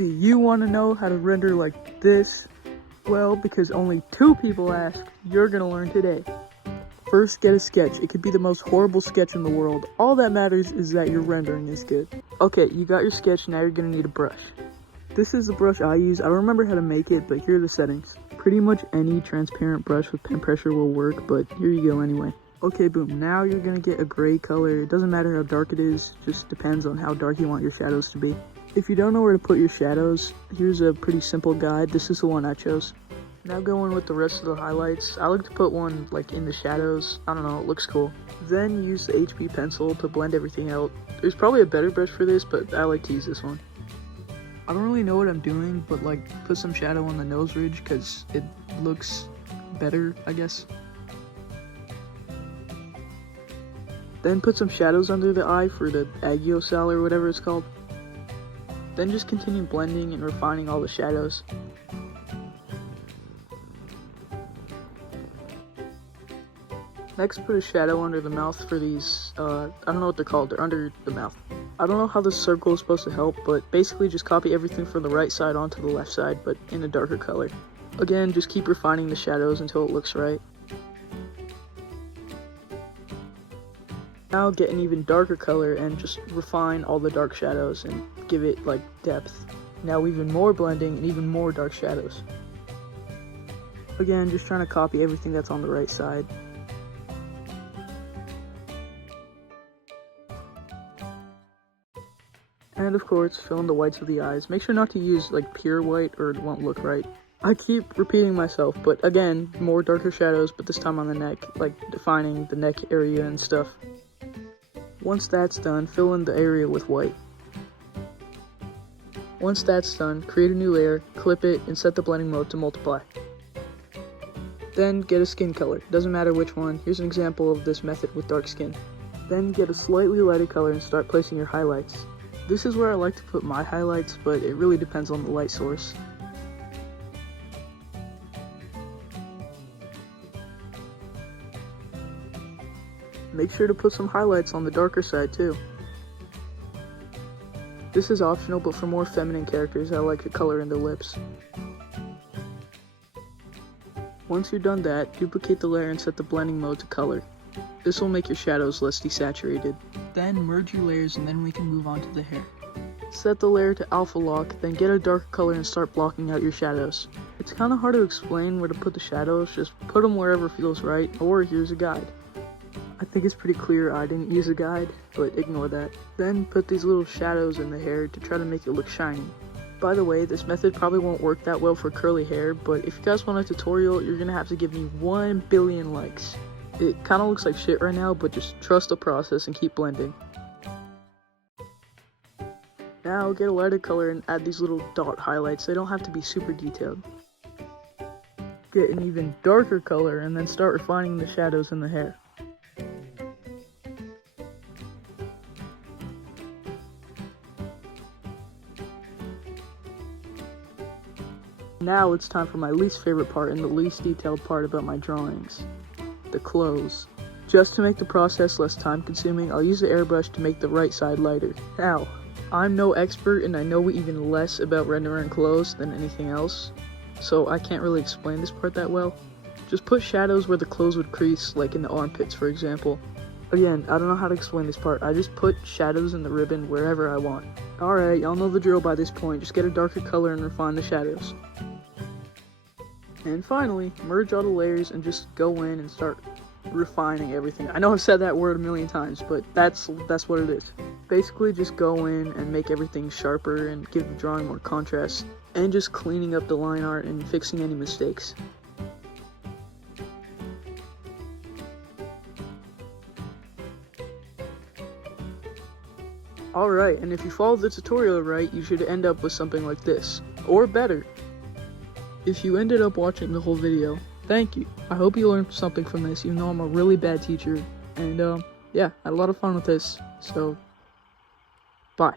Do you want to know how to render like this? Well, because only 2 people asked, you're gonna learn today. First, get a sketch. It could be the most horrible sketch in the world. All that matters is that your rendering is good. Okay, you got your sketch, now you're gonna need a brush. This is the brush I use. I don't remember how to make it, but here are the settings. Pretty much any transparent brush with pen pressure will work, but here you go anyway. Okay, boom. Now you're gonna get a gray color. It doesn't matter how dark it is, just depends on how dark you want your shadows to be. If you don't know where to put your shadows, here's a pretty simple guide. This is the one I chose. Now go in with the rest of the highlights. I like to put one like in the shadows. I don't know, it looks cool. Then use the HB pencil to blend everything out. There's probably a better brush for this, but I like to use this one. I don't really know what I'm doing, but like put some shadow on the nose ridge because it looks better, I guess. Then put some shadows under the eye for the agiosal or whatever it's called. Then just continue blending and refining all the shadows. Next, put a shadow under the mouth for these, I don't know what they're called, they're under the mouth. I don't know how this circle is supposed to help, but basically just copy everything from the right side onto the left side, but in a darker color. Again, just keep refining the shadows until it looks right. Now get an even darker color and just refine all the dark shadows and give it like depth. Now even more blending and even more dark shadows. Again, just trying to copy everything that's on the right side. And of course, fill in the whites of the eyes. Make sure not to use like pure white or it won't look right. I keep repeating myself, but again, more darker shadows, but this time on the neck, like defining the neck area and stuff. Once that's done, fill in the area with white. Once that's done, create a new layer, clip it, and set the blending mode to multiply. Then get a skin color. Doesn't matter which one. Here's an example of this method with dark skin. Then get a slightly lighter color and start placing your highlights. This is where I like to put my highlights, but it really depends on the light source. Make sure to put some highlights on the darker side too. This is optional, but for more feminine characters, I like to color in the lips. Once you're done that, duplicate the layer and set the blending mode to color. This will make your shadows less desaturated. Then merge your layers and then we can move on to the hair. Set the layer to alpha lock, then get a darker color and start blocking out your shadows. It's kind of hard to explain where to put the shadows, just put them wherever feels right, or here's a guide. I think it's pretty clear I didn't use a guide, but ignore that. Then put these little shadows in the hair to try to make it look shiny. By the way, this method probably won't work that well for curly hair, but if you guys want a tutorial, you're gonna have to give me 1 billion likes. It kind of looks like shit right now, but just trust the process and keep blending. Now get a lighter color and add these little dot highlights. They don't have to be super detailed. Get an even darker color and then start refining the shadows in the hair. Now it's time for my least favorite part and the least detailed part about my drawings. The clothes. Just to make the process less time consuming, I'll use the airbrush to make the right side lighter. Now, I'm no expert and I know even less about rendering clothes than anything else, so I can't really explain this part that well. Just put shadows where the clothes would crease, like in the armpits for example. Again, I don't know how to explain this part, I just put shadows in the ribbon wherever I want. Alright, y'all know the drill by this point, just get a darker color and refine the shadows. And finally, merge all the layers and just go in and start refining everything. I know I've said that word a million times, but that's what it is. Basically just go in and make everything sharper and give the drawing more contrast, and just cleaning up the line art and fixing any mistakes. Alright, and if you follow the tutorial right, you should end up with something like this, or better. If you ended up watching the whole video, thank you. I hope you learned something from this, even though I'm a really bad teacher. And yeah, I had a lot of fun with this, so bye.